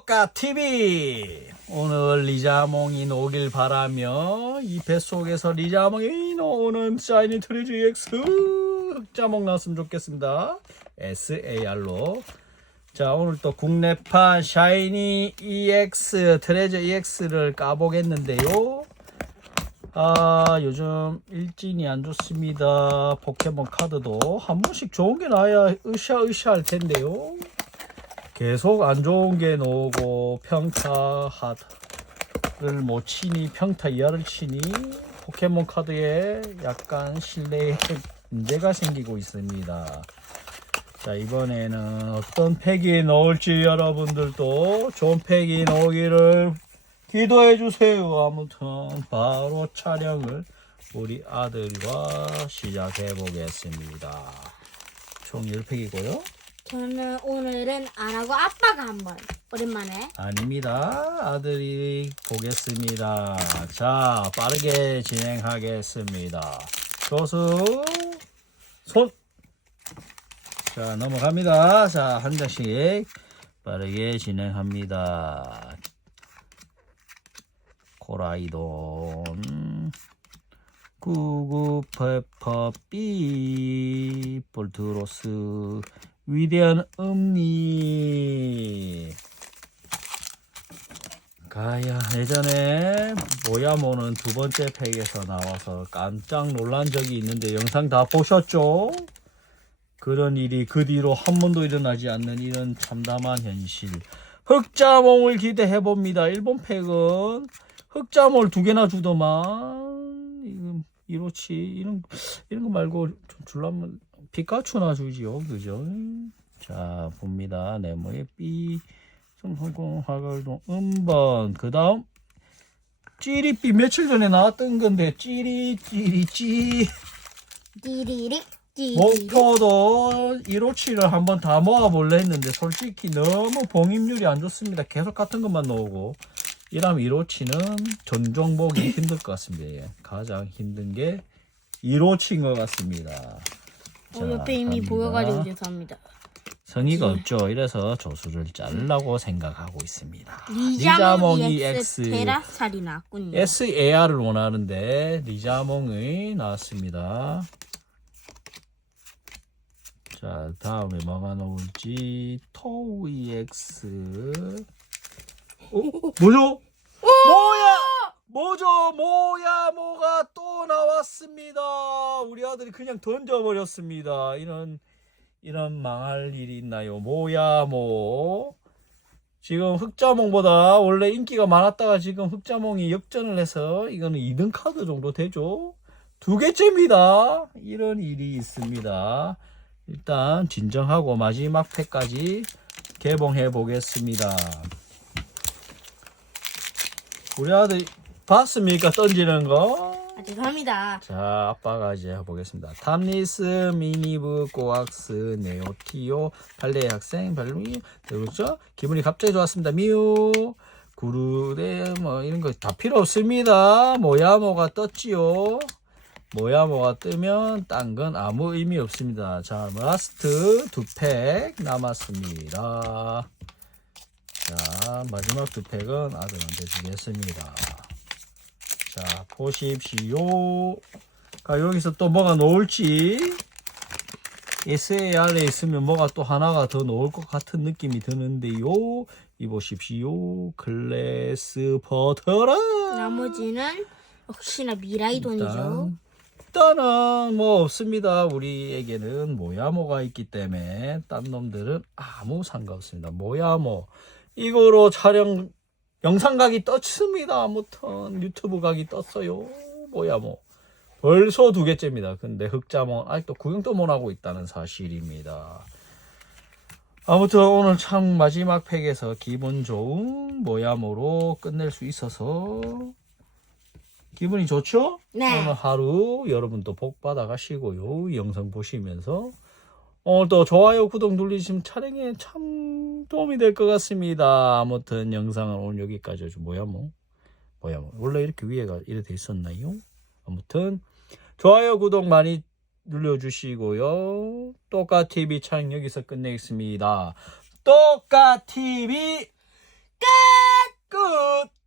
똑같TV 오늘 리자몽이 오길 바라며 이 뱃속에서 리자몽이 노는 샤이니 트리즈 EX 흑자몽 나왔으면 좋겠습니다. SAR로. 자 오늘 또 국내판 샤이니 EX 트레저 EX를 까보겠는데요. 아 요즘 일진이 안 좋습니다. 포켓몬 카드도 한 번씩 좋은 게 나야 으쌰으쌰 할 텐데요 계속 안 좋은 게 나오고 평타 하를 못 치니 평타 이하를 치니 포켓몬 카드에 약간 신뢰에 문제가 생기고 있습니다. 자 이번에는 어떤 팩이 나올지 여러분들도 좋은 팩이 나오기를 기도해 주세요. 아무튼 바로 촬영을 우리 아들과 시작해 보겠습니다. 총 10팩이고요. 저는 오늘은 안 하고 아빠가 한번 오랜만에 아닙니다. 아들이 보겠습니다. 자, 빠르게 진행하겠습니다. 조수, 손. 자, 넘어갑니다. 자, 한 장씩 빠르게 진행합니다. 코라이돈, 구구페퍼, 삐, 볼트로스, 위대한 음니. 가야 예전에 모야모는 두 번째 팩에서 나와서 깜짝 놀란 적이 있는데 영상 다 보셨죠? 그런 일이 그 뒤로 한 번도 일어나지 않는 이런 참담한 현실. 흑자몽을 기대해 봅니다. 일본 팩은 흑자몽을 두 개나 주더만 이렇지. 이런 이런 거 말고 좀 줄라면 피카츄나 주지요, 그죠? 자 봅니다. 네모의 B 성공 화갈동 음번 그 다음 찌리삐. 며칠 전에 나왔던 건데 찌리 찌리 찌 띠리릭 띠리릭 목표도 157을 한번 다 모아볼래 했는데 솔직히 너무 봉입률이 안 좋습니다. 계속 같은 것만 나오고 이러면 157은 전 종목이 힘들 것 같습니다. 예. 가장 힘든 게 157인 것 같습니다. 어, 옆에 이미 갑니다. 보여가지고 죄송합니다. 성의가 없죠. 이래서 조수를 자르려고 생각하고 있습니다. 리자몽 리자몽이 EX 테라살이 나왔군요. SAR을 원하는데 리자몽이 나왔습니다. 자 다음에 뭐가 나올지 토우 EX 어? 뭐죠? 뭐야? 뭐죠? 뭐야 뭐가 또 나왔습니다. 우리 아들이 그냥 던져버렸습니다. 이런 이런 망할 일이 있나요? 뭐야 뭐 지금 흑자몽보다 원래 인기가 많았다가 지금 흑자몽이 역전을 해서 이거는 2등 카드 정도 되죠. 두 개째입니다. 이런 일이 있습니다. 일단 진정하고 마지막 팩까지 개봉해 보겠습니다. 우리 아들 봤습니까? 던지는 거? 아, 죄송합니다. 자, 아빠가 이제 해보겠습니다. 탐리스, 미니브, 꼬악스, 네오티오, 발레 학생, 발루이, 그렇죠? 기분이 갑자기 좋았습니다. 미우, 구르데, 뭐, 이런 거 다 필요 없습니다. 모야모가 떴지요. 모야모가 뜨면 딴 건 아무 의미 없습니다. 자, 라스트 두 팩 남았습니다. 자, 마지막 두 팩은 아들한테 주겠습니다. 자, 보십시오. 가 여기서 또 뭐가 나올지 SAR에 있으면 뭐가 또 하나가 더 나올 것 같은 느낌이 드는데요. 이 보십시오. 클래스 버터라. 나머지는 혹시나 미라이돈이죠. 일단, 일단은 뭐 없습니다. 우리에게는 모야모가 있기 때문에 딴 놈들은 아무 상관없습니다. 모야모 이거로 촬영 영상 각이 떴습니다. 아무튼 유튜브 각이 떴어요. 모야모 벌써 두 개째입니다. 근데 흑자모 아직도 구경도 못 하고 있다는 사실입니다. 아무튼 오늘 참 마지막 팩에서 기분 좋은 모야모로 끝낼 수 있어서 기분이 좋죠? 네. 오늘 하루 여러분도 복 받아 가시고요. 이 영상 보시면서 오늘도 좋아요, 구독 눌리시면 촬영에 참 도움이 될 것 같습니다. 아무튼 영상은 오늘 여기까지 하죠. 뭐야 뭐. 뭐야 뭐. 원래 이렇게 위에가 이래 돼 있었나요? 아무튼 좋아요, 구독 많이 눌러주시고요. 똑같TV 촬영 여기서 끝내겠습니다. 똑같TV 끝! 끝!